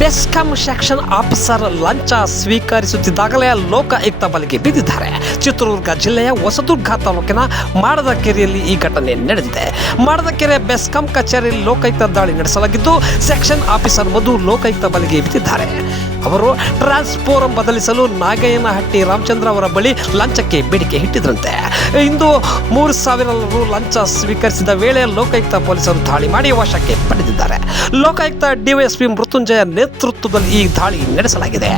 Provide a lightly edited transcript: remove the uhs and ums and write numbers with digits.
BESCOM section officer ಲಂಚ ಸ್ವೀಕರಿಸುತ್ತಿದ್ದಾಗಲೇ ಲೋಕಾಯುಕ್ತ ಬಲೆಗೆ ಬಿದ್ದಿದ್ದಾರೆ. ಚಿತ್ರದುರ್ಗ ಜಿಲ್ಲೆಯ ಹೊಸದುರ್ಗ ತಾಲೂಕಿನ ಮಾಡದಕೆರೆಯಲ್ಲಿ ಈ ಘಟನೆ ನಡೆದಿದೆ. ಮಾಡದಕೆರೆ ಬೆಸ್ಕಾಂ ಕಚೇರಿಯಲ್ಲಿ ಲೋಕಾಯುಕ್ತ ದಾಳಿ ನಡೆಸಲಾಗಿದ್ದು, ಸೆಕ್ಷನ್ ಆಫೀಸರ್ ಮಧು ಲೋಕಾಯುಕ್ತ ಬಲೆಗೆ ಬಿದ್ದಿದ್ದಾರೆ. ಅವರು ಟ್ರಾನ್ಸ್ಫಾರ್ಮರ್ ಬದಲಿಸಲು ನಾಗಯ್ಯನಹಟ್ಟಿ ರಾಮಚಂದ್ರ ಅವರ ಬಳಿ ಲಂಚಕ್ಕೆ ಬೇಡಿಕೆ ಇಟ್ಟಿದ್ರಂತೆ. ಇಂದು 3,000 ರು ಲಂಚ ಸ್ವೀಕರಿಸಿದ ವೇಳೆ ಲೋಕಾಯುಕ್ತ ಪೊಲೀಸರು ದಾಳಿ ಮಾಡಿ ವಶಕ್ಕೆ ಪಡೆದಿದ್ದಾರೆ. ಲೋಕಾಯುಕ್ತ ಡಿವೈಎಸ್ಪಿ ಮೃತ್ಯುಂಜಯ ನೇತೃತ್ವದಲ್ಲಿ ಈ ದಾಳಿ ನಡೆಸಲಾಗಿದೆ.